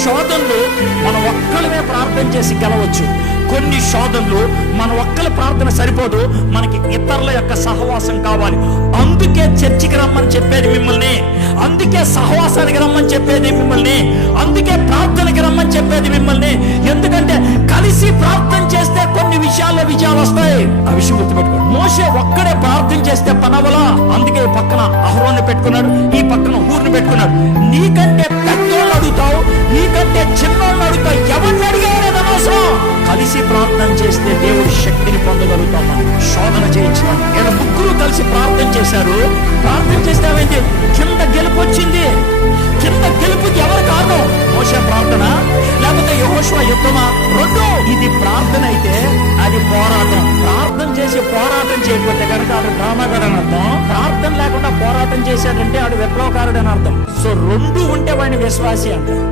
శోధనలు మనం ఒక్కలమే ప్రార్థన చేసి గెలవచ్చు. కొన్ని శోధనలు మన ఒక్కల ప్రార్థన సరిపోదు, మనకి ఇతరుల యొక్క సహవాసం కావాలి. అందుకే చర్చికి రమ్మని చెప్పేది మిమ్మల్ని, అందుకే సహవాసానికి రమ్మని చెప్పేది మిమ్మల్ని, అందుకే ప్రార్థనకి రమ్మని చెప్పేది మిమ్మల్ని. ఎందుకంటే కలిసి ప్రార్థన చేస్తే కొన్ని విషయాల్లో విజయాలు వస్తాయి. ఆ విషయం గుర్తుపెట్టుకోండి. మోషే ఒక్కడే ప్రార్థన చేస్తే పనవలా, అందుకే ఈ పక్కన అహరోన్ని పెట్టుకున్నాడు, ఈ పక్కన హూర్ని పెట్టుకున్నాడు. నీకంటే పెద్దోళ్ళు అడుగుతావు, నీకంటే చిన్నోళ్ళు అడుగుతావు, ఎవరిని అడిగారని అనవసరం. కలిసి ప్రార్థన చేస్తే దేవుడి శక్తిని పొందగలుగుతాం. మనం శోధన చేయించాం. ఇలా ముగ్గురు కలిసి ప్రార్థన చేశారు. ప్రార్థన చేస్తే ఏమైంది? కింద గెలుపు వచ్చింది. కింద గెలుపుకి ఎవరు కారణం? మోషే ప్రార్థన లేకపోతే యెహోషువ యుద్ధమా? రెండు. ఇది ప్రార్థన అయితే అది పోరాటం. ప్రార్థన చేసి పోరాటం చేయకపోతే కనుక ఆడు డ్రామాగాడు అని అర్థం. ప్రార్థన లేకుండా పోరాటం చేశాడంటే ఆడు విప్లవకారుడు అని అర్థం. సో రెండు ఉంటే వాడిని విశ్వాసి అంటారు.